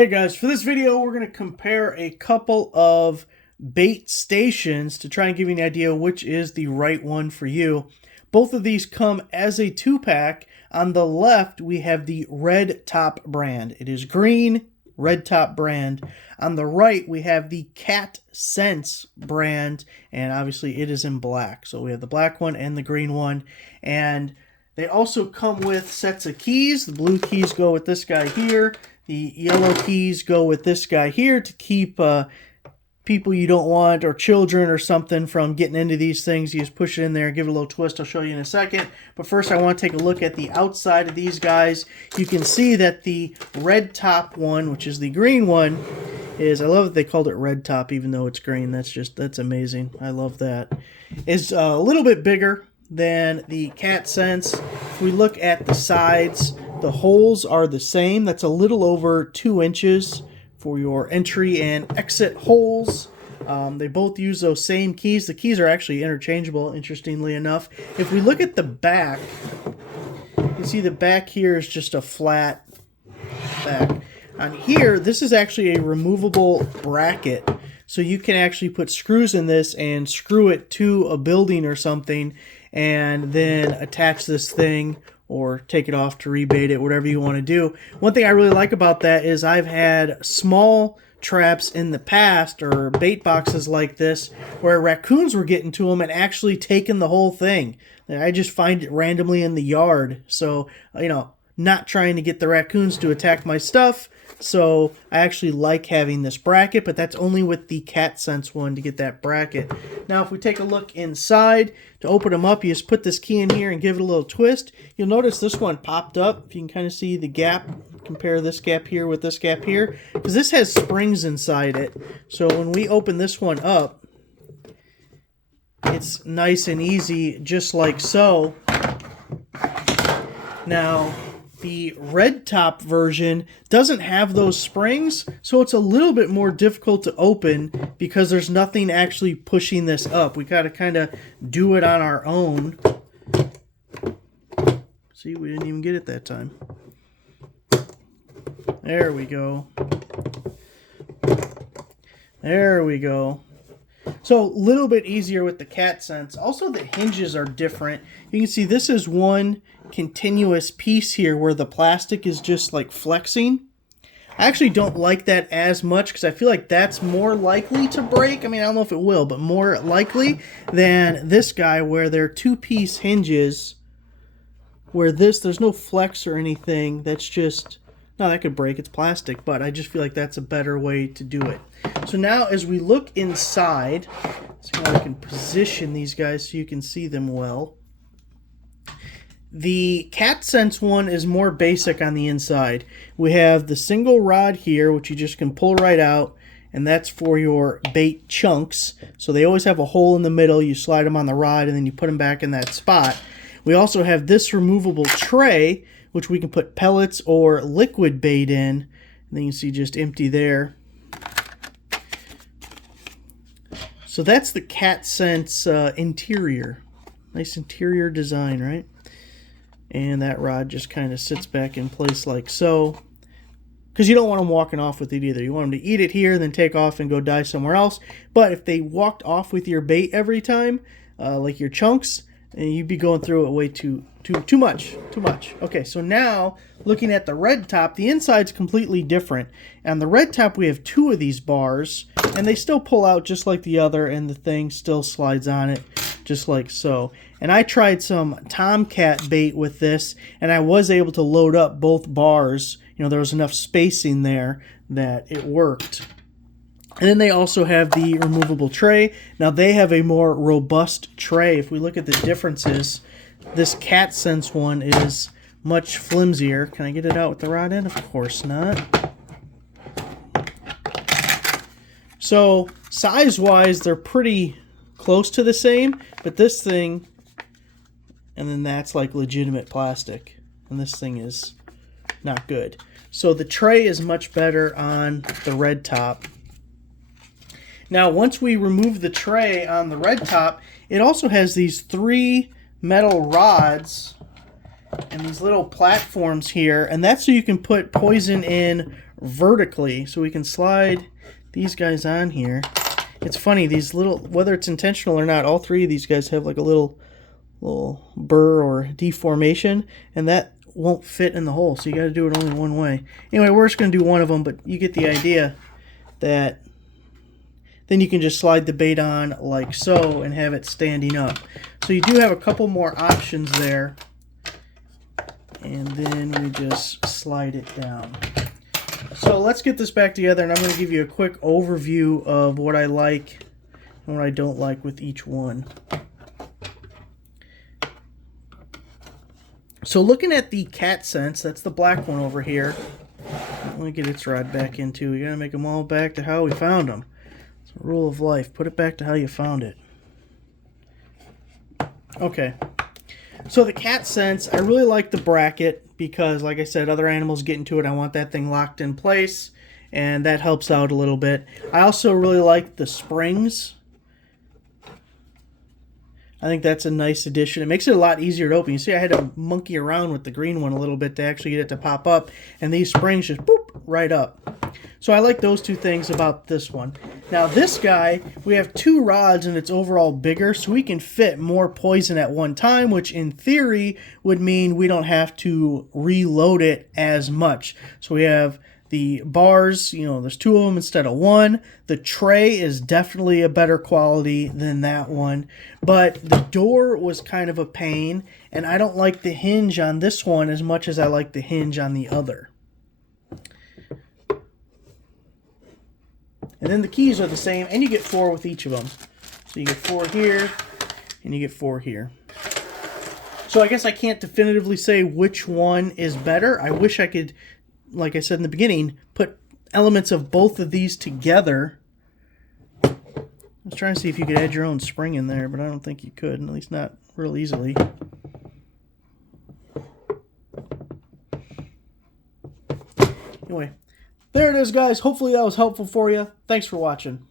Hey guys, for this video we're going to compare a couple of bait stations to try and give you an idea which is the right one for you. Both of these come as a 2-pack. On the left we have the Red Top brand. It is green, Red Top brand. On the right we have the Cat Sense brand, and obviously it is in black. So we have the black one and the green one, and they also come with sets of keys. The blue keys go with this guy here. The yellow keys go with this guy here to keep people you don't want or children or something from getting into these things. You just push it in there and give it a little twist. I'll show you in a second. But first I want to take a look at the outside of these guys. You can see that the Red Top one, which is the green one, is, I love that they called it Red Top even though it's green. That's amazing. I love that. Is a little bit bigger than the Cat Sense. If we look at the sides, the holes are the same. That's a little over 2 inches for your entry and exit holes. They both use those same keys. The keys are actually interchangeable, interestingly enough. If we look at the back, you can see the back here is just a flat back. On here, this is actually a removable bracket. So you can actually put screws in this and screw it to a building or something and then attach this thing or take it off to rebait it, whatever you want to do. One thing I really like about that is I've had small traps in the past or bait boxes like this where raccoons were getting to them and actually taking the whole thing. I just find it randomly in the yard. So, not trying to get the raccoons to attack my stuff. So I actually like having this bracket, but that's only with the Cat Sense one to get that bracket. Now if we take a look inside, to open them up, you just put this key in here and give it a little twist. You'll notice this one popped up. If you can kind of see the gap, compare this gap here with this gap here, because this has springs inside it. So when we open this one up, it's nice and easy, just like so. Now, the Red Top version doesn't have those springs, so it's a little bit more difficult to open because there's nothing actually pushing this up. We got to kind of do it on our own. See, we didn't even get it that time. There we go. There we go. So a little bit easier with the Cat Sense. Also, the hinges are different. You can see this is one continuous piece here where the plastic is just like flexing. I actually don't like that as much because I feel like that's more likely to break. I mean, I don't know if it will, but more likely than this guy where they're 2-piece hinges where there's no flex or anything. That's just, no, that could break. It's plastic, but I just feel like that's a better way to do it. So now as we look inside, let's see how I can position these guys so you can see them well. The Cat Sense one is more basic on the inside. We have the single rod here, which you just can pull right out, and that's for your bait chunks. So they always have a hole in the middle. You slide them on the rod, and then you put them back in that spot. We also have this removable tray, which we can put pellets or liquid bait in. And then you can see just empty there. So that's the Cat Sense interior. Nice interior design, right? And that rod just kind of sits back in place like so. Because you don't want them walking off with it either. You want them to eat it here, then take off and go die somewhere else. But if they walked off with your bait every time, like your chunks, you'd be going through it way too much. Okay, so now looking at the Red Top, the inside's completely different. On the Red Top, we have 2 of these bars, and they still pull out just like the other, and the thing still slides on it just like so. And I tried some Tomcat bait with this, and I was able to load up both bars. There was enough spacing there that it worked. And then they also have the removable tray. Now they have a more robust tray. If we look at the differences, this Cat Sense one is much flimsier. Can I get it out with the rod end? Of course not. So size-wise, they're pretty close to the same, but this thing, and then that's like legitimate plastic, and this thing is not good. So the tray is much better on the Red Top. Now once we remove the tray on the Red Top, it also has these 3 metal rods and these little platforms here, and that's so you can put poison in vertically, so we can slide these guys on here. It's funny, these little, whether it's intentional or not, all three of these guys have like a little burr or deformation, and that won't fit in the hole, so you got to do it only one way. Anyway, we're just going to do one of them, but you get the idea that then you can just slide the bait on like so and have it standing up. So you do have a couple more options there, and then we just slide it down. So let's get this back together, and I'm going to give you a quick overview of what I like and what I don't like with each one. So looking at the cat sense, that's the black one over here. Let me get its rod back into. We got to make them all back to how we found them. It's a rule of life. Put it back to how you found it. Okay. So the cat sense, I really like the bracket because, like I said, other animals get into it. I want that thing locked in place, and that helps out a little bit. I also really like the springs. I think that's a nice addition. It makes it a lot easier to open. You see, I had to monkey around with the green one a little bit to actually get it to pop up, and these springs just boop right up. So I like those two things about this one. Now this guy, we have two rods and it's overall bigger, so we can fit more poison at one time, which in theory would mean we don't have to reload it as much. So we have the bars, you know, there's two of them instead of one. The tray is definitely a better quality than that one. But the door was kind of a pain, and I don't like the hinge on this one as much as I like the hinge on the other. And then the keys are the same, and you get 4 with each of them. So you get 4 here, and you get 4 here. So I guess I can't definitively say which one is better. I wish I could, like I said in the beginning, put elements of both of these together. I was trying to see if you could add your own spring in there, but I don't think you could, at least not real easily. Anyway, there it is, guys. Hopefully that was helpful for you. Thanks for watching.